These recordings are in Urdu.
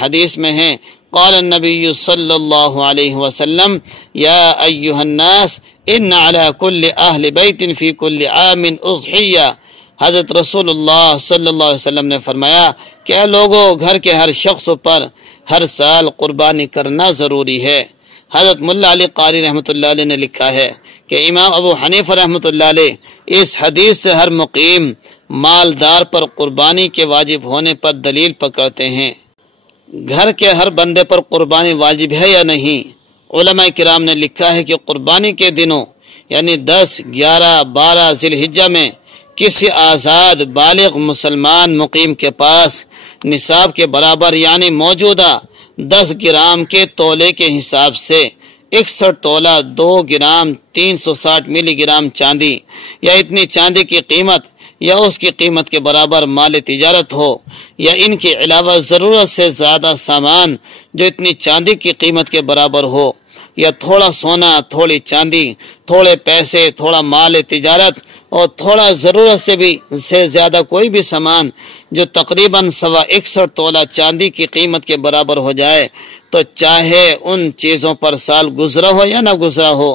حدیث میں ہے قال النبی صلی اللہ علیہ وسلم یا ایھا الناس ان علی کل اہل بیت فی کل عام اضحیہ۔ حضرت رسول اللہ صلی اللہ علیہ وسلم نے فرمایا کہ اے لوگو، گھر کے ہر شخص پر ہر سال قربانی کرنا ضروری ہے۔ حضرت ملا علی قاری رحمۃ اللہ علیہ نے لکھا ہے کہ امام ابو حنیفہ رحمۃ اللہ علیہ اس حدیث سے ہر مقیم مالدار پر قربانی کے واجب ہونے پر دلیل پکڑتے ہیں۔ گھر کے ہر بندے پر قربانی واجب ہے یا نہیں؟ علماء کرام نے لکھا ہے کہ قربانی کے دنوں یعنی 10، 11، 12 ذی الحجہ میں کسی آزاد بالغ مسلمان مقیم کے پاس نصاب کے برابر یعنی موجودہ 10 گرام کے تولے کے حساب سے 61 تولہ 2 گرام 360 ملی گرام چاندی یا اتنی چاندی کی قیمت یا اس کی قیمت کے برابر مال تجارت ہو، یا ان کے علاوہ ضرورت سے زیادہ سامان جو اتنی چاندی کی قیمت کے برابر ہو، یا تھوڑا سونا، تھوڑی چاندی، تھوڑے پیسے، تھوڑا مال تجارت اور تھوڑا ضرورت سے زیادہ کوئی بھی سامان جو تقریباً 61 تولہ چاندی کی قیمت کے برابر ہو جائے، تو چاہے ان چیزوں پر سال گزرا ہو یا نہ گزرا ہو،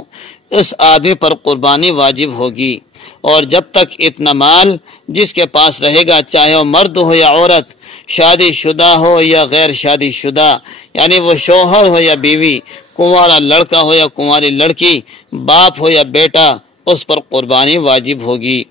اس آدمی پر قربانی واجب ہوگی۔ اور جب تک اتنا مال جس کے پاس رہے گا، چاہے وہ مرد ہو یا عورت، شادی شدہ ہو یا غیر شادی شدہ، یعنی وہ شوہر ہو یا بیوی، کنوارا لڑکا ہو یا کنواری لڑکی، باپ ہو یا بیٹا، اس پر قربانی واجب ہوگی۔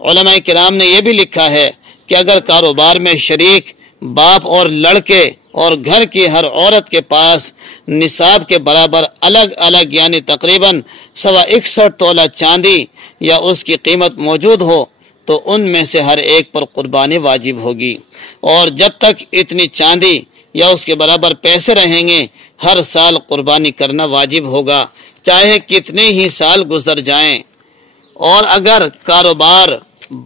علماء کرام نے یہ بھی لکھا ہے کہ اگر کاروبار میں شریک باپ اور لڑکے اور گھر کی ہر عورت کے پاس نصاب کے برابر الگ الگ یعنی تقریباً 61 تولہ چاندی یا اس کی قیمت موجود ہو، تو ان میں سے ہر ایک پر قربانی واجب ہوگی۔ اور جب تک اتنی چاندی یا اس کے برابر پیسے رہیں گے، ہر سال قربانی کرنا واجب ہوگا، چاہے کتنے ہی سال گزر جائیں۔ اور اگر کاروبار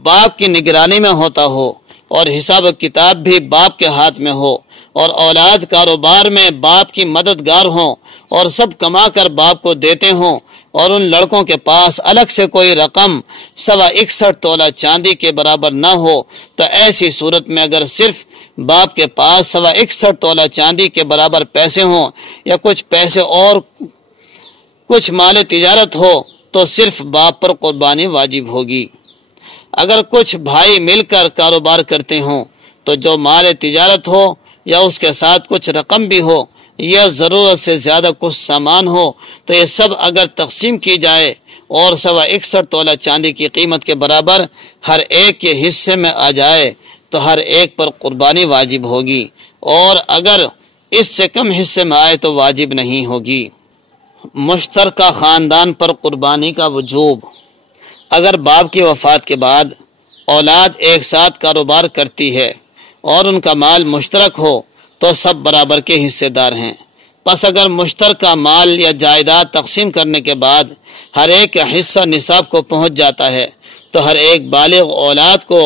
باپ کی نگرانی میں ہوتا ہو اور حساب و کتاب بھی باپ کے ہاتھ میں ہو، اور اولاد کاروبار میں باپ کی مددگار ہوں اور سب کما کر باپ کو دیتے ہوں، اور ان لڑکوں کے پاس الگ سے کوئی رقم 61 تولہ چاندی کے برابر نہ ہو، تو ایسی صورت میں اگر صرف باپ کے پاس 61 تولہ چاندی کے برابر پیسے ہوں یا کچھ پیسے اور کچھ مال تجارت ہو، تو صرف باپ پر قربانی واجب ہوگی۔ اگر کچھ بھائی مل کر کاروبار کرتے ہوں، تو جو مال تجارت ہو یا اس کے ساتھ کچھ رقم بھی ہو یا ضرورت سے زیادہ کچھ سامان ہو، تو یہ سب اگر تقسیم کی جائے اور 61 تولہ چاندی کی قیمت کے برابر ہر ایک کے حصے میں آ جائے، تو ہر ایک پر قربانی واجب ہوگی، اور اگر اس سے کم حصے میں آئے تو واجب نہیں ہوگی۔ مشترکہ خاندان پر قربانی کا وجوب۔ اگر باپ کی وفات کے بعد اولاد ایک ساتھ کاروبار کرتی ہے اور ان کا مال مشترک ہو، تو سب برابر کے حصے دار ہیں۔ پس اگر مشترکہ مال یا جائیداد تقسیم کرنے کے بعد ہر ایک کا حصہ نصاب کو پہنچ جاتا ہے، تو ہر ایک بالغ اولاد کو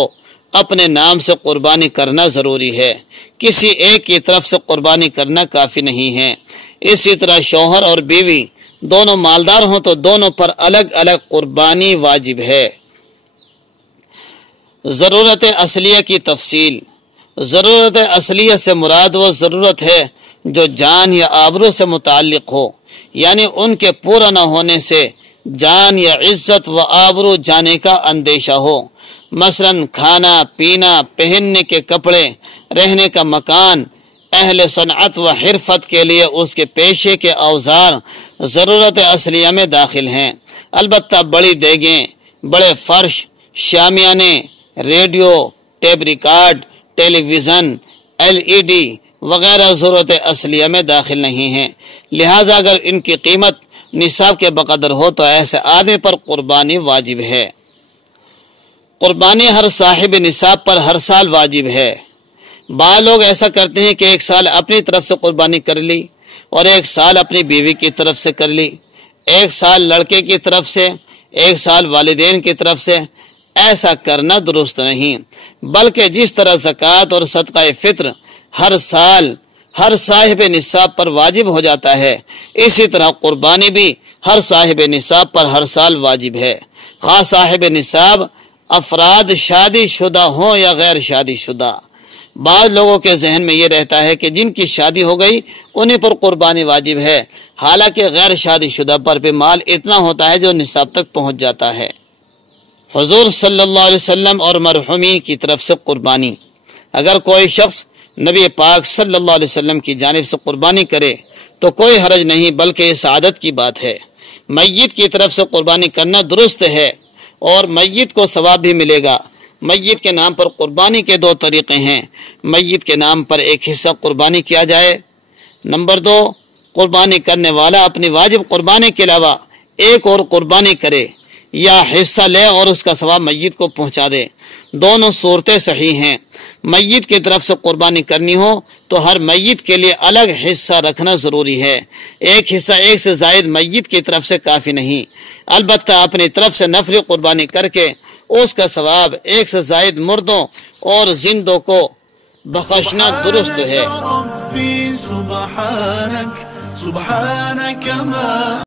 اپنے نام سے قربانی کرنا ضروری ہے، کسی ایک کی طرف سے قربانی کرنا کافی نہیں ہے۔ اسی طرح شوہر اور بیوی دونوں مالدار ہوں تو دونوں پر الگ الگ قربانی واجب ہے۔ ضرورت اصلیہ کی تفصیل۔ ضرورت اصلیہ سے مراد وہ ضرورت ہے جو جان یا آبرو سے متعلق ہو، یعنی ان کے پورا نہ ہونے سے جان یا عزت و آبرو جانے کا اندیشہ ہو، مثلا کھانا پینا، پہننے کے کپڑے، رہنے کا مکان، اہل صنعت و حرفت کے لیے اس کے پیشے کے اوزار ضرورت اصلیہ میں داخل ہیں۔ البتہ بڑی دیگیں، بڑے فرش، شامیانے، ریڈیو، ٹیپ ریکارڈ، ٹیلی ویژن، LED وغیرہ ضرورت اصلیہ میں داخل نہیں ہیں، لہٰذا اگر ان کی قیمت نصاب کے بقدر ہو تو ایسے آدمی پر قربانی واجب ہے۔ قربانی ہر صاحب نصاب پر ہر سال واجب ہے۔ بعض لوگ ایسا کرتے ہیں کہ ایک سال اپنی طرف سے قربانی کر لی اور ایک سال اپنی بیوی کی طرف سے کر لی، ایک سال لڑکے کی طرف سے، ایک سال والدین کی طرف سے۔ ایسا کرنا درست نہیں، بلکہ جس طرح زکوٰۃ اور صدقہ فطر ہر سال ہر صاحب نصاب پر واجب ہو جاتا ہے، اسی طرح قربانی بھی ہر صاحب نصاب پر ہر سال واجب ہے، خاص صاحب نصاب افراد شادی شدہ ہوں یا غیر شادی شدہ۔ بعض لوگوں کے ذہن میں یہ رہتا ہے کہ جن کی شادی ہو گئی انہیں پر قربانی واجب ہے، حالانکہ غیر شادی شدہ پر بھی مال اتنا ہوتا ہے جو نصاب تک پہنچ جاتا ہے۔ حضور صلی اللہ علیہ وسلم اور مرحومین کی طرف سے قربانی، اگر کوئی شخص نبی پاک صلی اللہ علیہ وسلم کی جانب سے قربانی کرے تو کوئی حرج نہیں، بلکہ یہ سعادت کی بات ہے۔ میت کی طرف سے قربانی کرنا درست ہے اور میت کو ثواب بھی ملے گا۔ میت کے نام پر قربانی کے دو طریقے ہیں۔ میت کے نام پر ایک حصہ قربانی کیا جائے، نمبر 2، قربانی کرنے والا اپنی واجب قربانی کے علاوہ ایک اور قربانی کرے یا حصہ لے اور اس کا ثواب میت کو پہنچا دے۔ دونوں صورتیں صحیح ہیں۔ میت کی طرف سے قربانی کرنی ہو تو ہر میت کے لیے الگ حصہ رکھنا ضروری ہے۔ ایک حصہ ایک سے زائد میت کی طرف سے کافی نہیں، البتہ اپنی طرف سے نفلی قربانی کر کے اس کا ثواب ایک سے زائد مردوں اور زندوں کو بخشنا درست ہے۔